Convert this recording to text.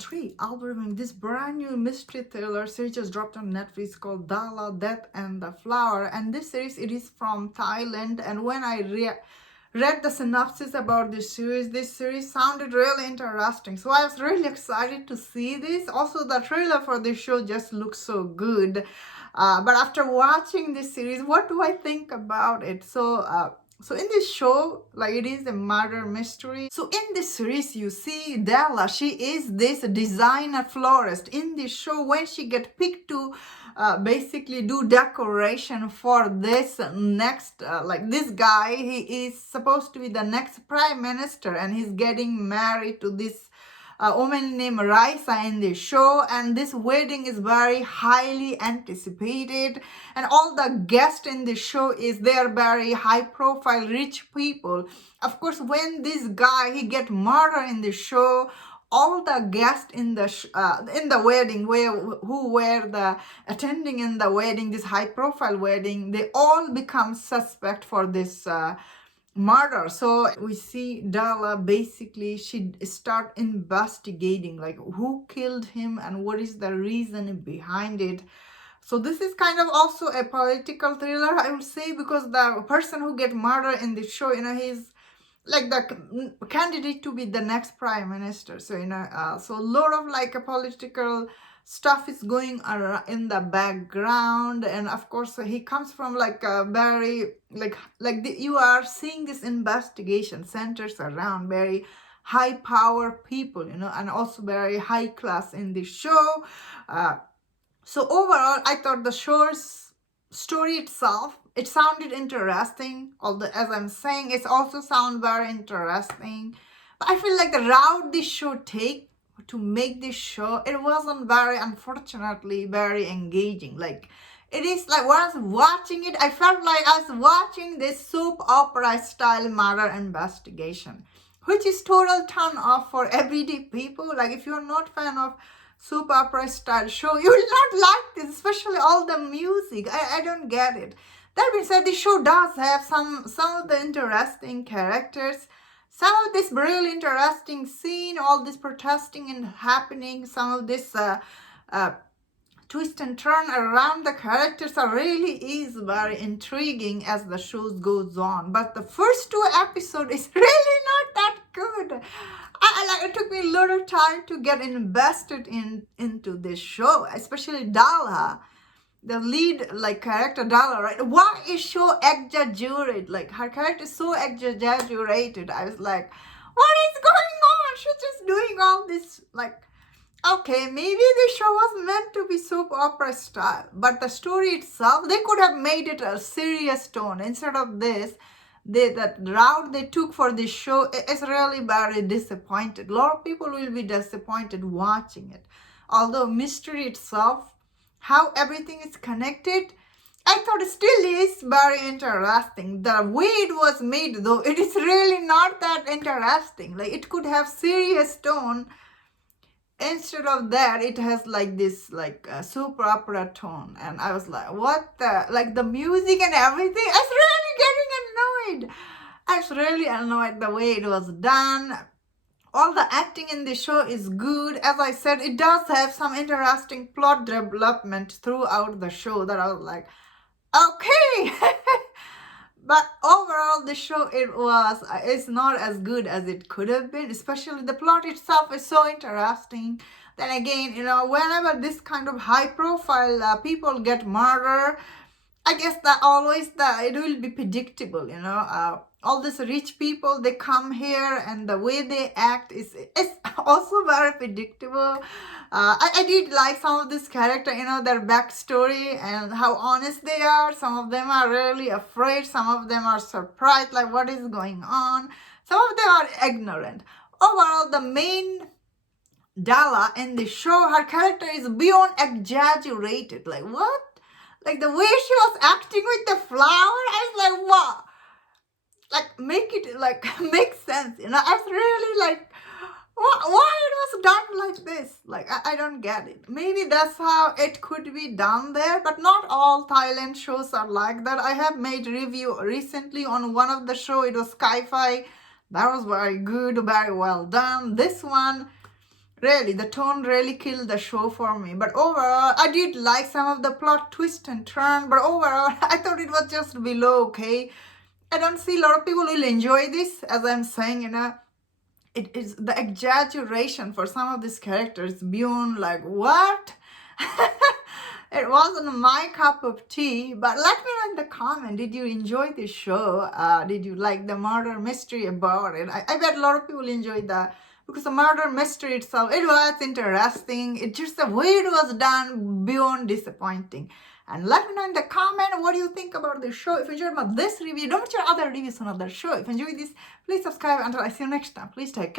3, I'll be reviewing this brand new mystery thriller series just dropped on Netflix called Dala, Death and the Flower. And this series, it is from Thailand. And when I read the synopsis about this series sounded really interesting. So I was really excited to see this. Also, the trailer for this show just looks so good. But after watching this series, what do I think about it? So in this show, like it is a murder mystery. So in this series, you see Dala. She is this designer florist. In this show, when she get picked to basically do decoration for this next, like this guy, he is supposed to be the next prime minister, and he's getting married to this a woman named Raisa in the show, and this wedding is very highly anticipated, and all the guests in the show is they're very high profile rich people. Of course, when this guy he get murdered in the show, all the guests in the wedding who were the attending in the wedding, this high profile wedding, they all become suspect for this murder. So we see Dala basically she start investigating like who killed him and what is the reason behind it. So this is kind of also a political thriller, I would say, because the person who get murdered in the show, he's like the candidate to be the next prime minister. So so a lot of like a political stuff is going around in the background, and of course he comes from like a very you are seeing this investigation centers around very high power people, and also very high class in the show. So overall, I thought the show's story itself, it sounded interesting. Although, as I'm saying, it also sounds very interesting. But I feel like the route this show take to make this show, it wasn't very, unfortunately, very engaging. Like, it is like when I was watching it, I felt like I was watching this soap opera style murder investigation, which is total turn off for everyday people. Like, if you're not fan of soap opera style show, you will not like this, especially all the music. I don't get it. That being said, the show does have some of the interesting characters, some of this really interesting scene, all this protesting and happening, some of this twist and turn around the characters are really is very intriguing as the show goes on. But the first 2 episodes is really not that good. It took me a lot of time to get invested into this show, especially Dalah, the lead character Dalah, right? Why is so exaggerated? Like her character is so exaggerated. I was like, what is going on? She's just doing all this okay, maybe the show was meant to be soap opera style, but the story itself, they could have made it a serious tone. Instead of this, that route they took for this show is really very disappointed. A lot of people will be disappointed watching it. Although mystery itself, how everything is connected, I thought it still is very interesting. The way it was made, though, it is really not that interesting. Like, it could have serious tone. Instead of that, it has this super opera tone, and I was like, what the music and everything, I was really getting annoyed. I was really annoyed the way it was done. All the acting in the show is good. As I said, it does have some interesting plot development throughout the show that I was like, okay. But overall, the show, it's not as good as it could have been. Especially the plot itself is so interesting. Then again, whenever this kind of high profile people get murdered, I guess that always it will be predictable. All these rich people, they come here and the way they act is also very predictable. I did like some of this character, their backstory and how honest they are. Some of them are really afraid. Some of them are surprised, like what is going on. Some of them are ignorant. Overall, the main Dala in the show, her character is beyond exaggerated. Like what? Like the way she was acting with the flower, I was like, wow. Make it make sense. I was really why it was done like this? I don't get it. Maybe that's how it could be done there, but not all Thailand shows are like that. I have made review recently on one of the show. It was Sci-Fi. That was very good, very well done. This one, Really, the tone really killed the show for me. But overall, I did like some of the plot twist and turn. But overall, I thought it was just below okay. I don't see a lot of people will enjoy this. As I'm saying, it is the exaggeration for some of these characters beyond like what. It wasn't my cup of tea, but let me know in the comment, did you enjoy this show? Did you like the murder mystery about it? I bet a lot of people enjoyed that, because the murder mystery itself, it was interesting. It just, the way it was done, beyond disappointing. And let me know in the comment what do you think about this show. If you enjoyed this review, don't forget your other reviews on other show. If you enjoyed this, please subscribe. Until I see you next time, please take care.